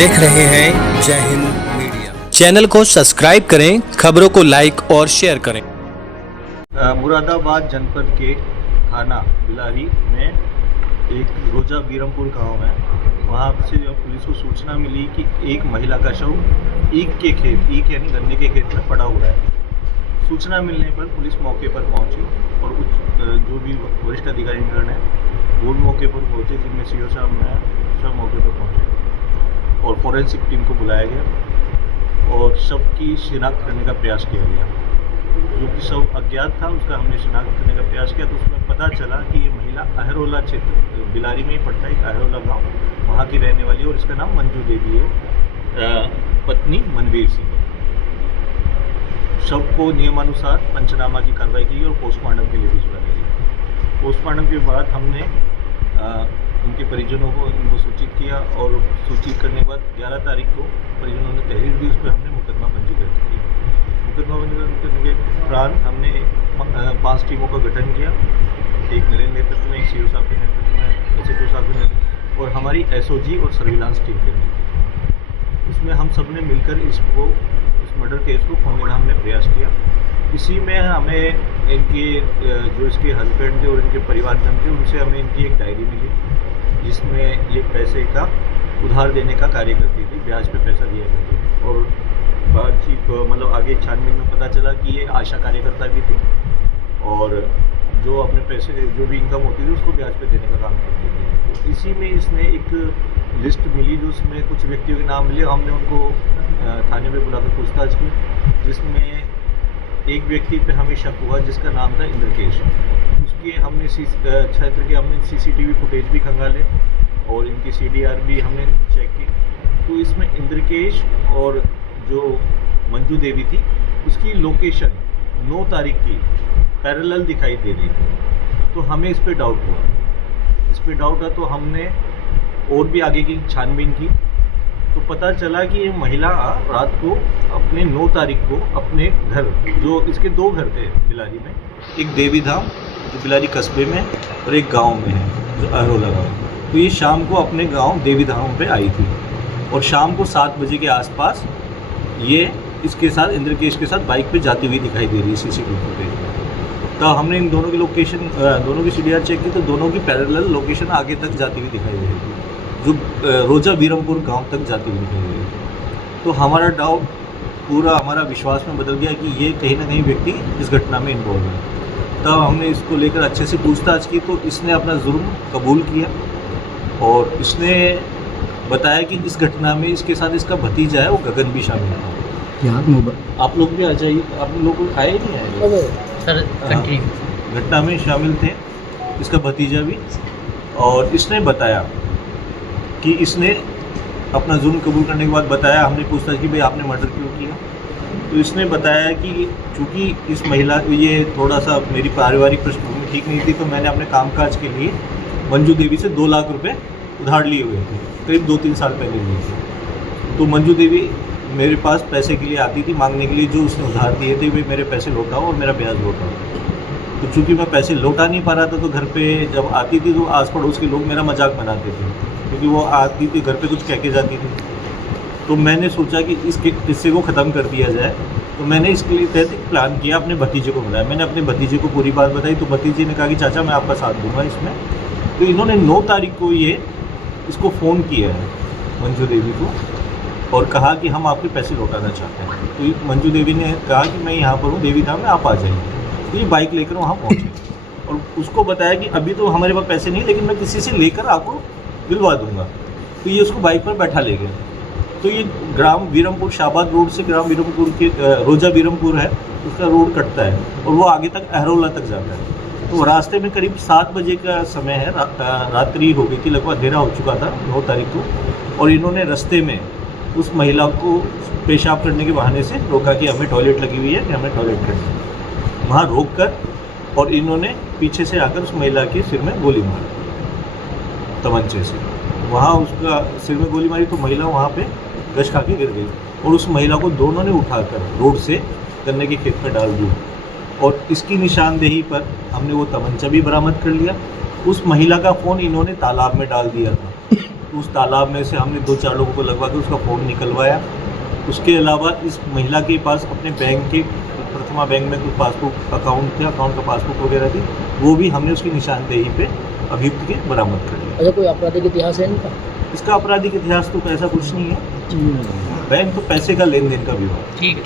देख रहे हैं जय हिंद मीडिया। चैनल को सब्सक्राइब करें, खबरों को लाइक और शेयर करें। मुरादाबाद जनपद के थाना बिलारी में एक रोजा बीरमपुर गांव है। वहां से पुलिस को सूचना मिली कि एक महिला का शव ईख के खेत, ईख यानी गन्ने के खेत में पड़ा हुआ है। सूचना मिलने पर पुलिस मौके पर पहुंची और जो भी वरिष्ठ अधिकारीगण है वो भी मौके पर पहुंचे, जिनमें सीओ साहब में सब मौके पर पहुंचे और फॉरेंसिक टीम को बुलाया गया और शव की शिनाख्त करने का प्रयास किया गया। जो कि शव अज्ञात था उसका हमने शिनाख्त करने का प्रयास किया तो उसमें पता चला कि ये महिला अहरोला क्षेत्र बिलारी में ही पड़ता है, अहरोला गाँव, वहाँ की रहने वाली है और इसका नाम मंजू देवी है, पत्नी मनवीर सिंह। शव को नियमानुसार पंचनामा की कार्रवाई की और पोस्टमार्टम के लिए भिजवा गई। पोस्टमार्टम के बाद हमने उनके परिजनों को इनको सूचित किया और सूचित करने के बाद 11 तारीख को परिजनों ने तहरीर दी, उस पर हमने मुकदमा पंजीकृत किया। मुकदमा पंजीकृत करने के उपरांत हमने 5 टीमों का गठन किया, एक मेरे नेतृत्व में, एक सीओ साहब के नेतृत्व में, SHO साहब के नेतृत्व में और हमारी SOG और सर्विलांस टीम के नेतृत्व। इसमें हम सब ने मिलकर इस मर्डर केस को खोलने का हमने प्रयास किया। इसी में हमें इनके जो इसके हस्बैंड थे और इनके परिवारजन थे उनसे हमें इनकी एक डायरी मिली जिसमें ये पैसे का उधार देने का कार्य करती थी, ब्याज पे पैसा दिया करती थी। और बातचीत मतलब आगे छानबीन में पता चला कि ये आशा कार्यकर्ता भी थी और जो अपने पैसे जो भी इनकम होती थी उसको ब्याज पे देने का काम करती थी। तो इसी में इसने एक लिस्ट मिली जो उसमें कुछ व्यक्तियों के नाम मिले। हमने उनको थाने में बुलाकर पूछताछ की, जिसमें एक व्यक्ति पे हमें शक हुआ जिसका नाम था इंद्रकेश। उसके हमने क्षेत्र के हमने CCTV फुटेज भी खंगाले और इनकी CDR भी हमने चेक की। तो इसमें इंद्रकेश और जो मंजू देवी थी उसकी लोकेशन 9 तारीख की पैरेलल दिखाई दे रही थी। तो हमें इस पे डाउट हुआ, तो हमने और भी आगे की छानबीन की तो पता चला कि ये महिला रात को अपने 9 तारीख को अपने घर, जो इसके 2 घर थे बिलारी में, एक देवी धाम जो बिलारी कस्बे में और एक गांव में है जो अहरोला गाँव। तो ये शाम को अपने गांव देवी धाम पे आई थी और शाम को 7 बजे के आसपास ये इसके साथ इंद्रकेश के साथ बाइक पे जाती हुई दिखाई दे रही है CCTV फुटेज। तो हमने इन दोनों की लोकेशन, दोनों की CDR चेक की तो दोनों की पैरेलल लोकेशन आगे तक जाती हुई दिखाई दे रही थी, जो रोजा बीरमपुर गांव तक जाती हुई दिखाई दे रही थी। तो हमारा डाउट पूरा हमारा विश्वास में बदल गया कि ये कहीं ना कहीं व्यक्ति इस घटना में इन्वॉल्व है। तब हमने इसको लेकर अच्छे से पूछताछ की तो इसने अपना जुर्म कबूल किया और इसने बताया कि इस घटना में इसके साथ इसका भतीजा है वो गगन भी शामिल था। आप लोग भी आ जाइए, आप लोग आए नहीं आए सर? घटना में शामिल थे इसका भतीजा भी और इसने बताया कि इसने अपना जुर्म कबूल करने के बाद बताया, हमने पूछताछ की भाई आपने मर्डर क्यों किया। तो इसने बताया कि चूँकि इस महिला ये थोड़ा सा मेरी पारिवारिक पृष्ठभूमि ठीक नहीं थी तो मैंने अपने कामकाज के लिए मंजू देवी से 2 लाख रुपए उधार लिए हुए थे, करीब 2-3 साल पहले लिए थे। तो मंजू देवी मेरे पास पैसे के लिए आती थी मांगने के लिए, जो उसने उधार दिए थे वे मेरे पैसे लौटाओ और मेरा ब्याज लौटाओ। तो चूँकि मैं पैसे लौटा नहीं पा रहा था तो घर पे जब आती थी तो आस पड़ोस के लोग मेरा मजाक बनाते थे क्योंकि वो आती थी घर पे कुछ कह के जाती थी। तो मैंने सोचा कि इस किस्से को ख़त्म कर दिया जाए तो मैंने इसके लिए तहत एक प्लान किया, अपने भतीजे को बताया। मैंने अपने भतीजे को पूरी बात बताई तो भतीजे ने कहा कि चाचा मैं आपका साथ दूंगा इसमें। तो इन्होंने 9 तारीख को ये इसको फ़ोन किया है मंजू देवी को और कहा कि हम आपके पैसे लौटाना चाहते हैं। तो मंजू देवी ने कहा कि मैं यहाँ पर हूँ देवी धाम में, आप आ जाइए। तो ये बाइक लेकर वहाँ पहुँचे और उसको बताया कि अभी तो हमारे पास पैसे नहीं लेकिन मैं किसी से लेकर आपको दिलवा दूंगा। तो ये उसको बाइक पर बैठा ले गया। तो ये ग्राम बीरमपुर, शाहबाद रोड से ग्राम बीरमपुर के रोजा बीरमपुर है उसका रोड कटता है और वो आगे तक अहरोला तक जाता है। तो रास्ते में करीब 7 बजे का समय है, रात्रि हो गई थी, लगभग अंधेरा हो चुका था 9 तारीख को। और इन्होंने रास्ते में उस महिला को पेशाब करने के बहाने से रोका कि हमें टॉयलेट लगी हुई है कि हमें टॉयलेट करना है। वहाँ रोक कर और इन्होंने पीछे से आकर उस महिला के सिर में गोली मारी तमंचे से। वहाँ उसका सिर में गोली मारी तो महिला वहाँ पे गश खा के गिर गई और उस महिला को दोनों ने उठाकर रोड से गन्ने के खेत में डाल दिया और इसकी निशानदेही पर हमने वो तमंचा भी बरामद कर लिया। उस महिला का फ़ोन इन्होंने तालाब में डाल दिया था उस तालाब में से हमने 2-4 लोगों को लगवा के उसका फ़ोन निकलवाया। उसके अलावा इस महिला के पास अपने बैंक के प्रथमा बैंक में कुछ पासबुक अकाउंट थे, अकाउंट का पासबुक वगैरह थी, वो भी हमने उसकी निशानदेही पे अभियुक्त के बरामद कर लिया। अच्छा, कोई आपराधिक इतिहास है इनका? इसका आपराधिक इतिहास तो ऐसा कुछ नहीं है, बैंक तो पैसे का लेन देन का विभाग। ठीक है।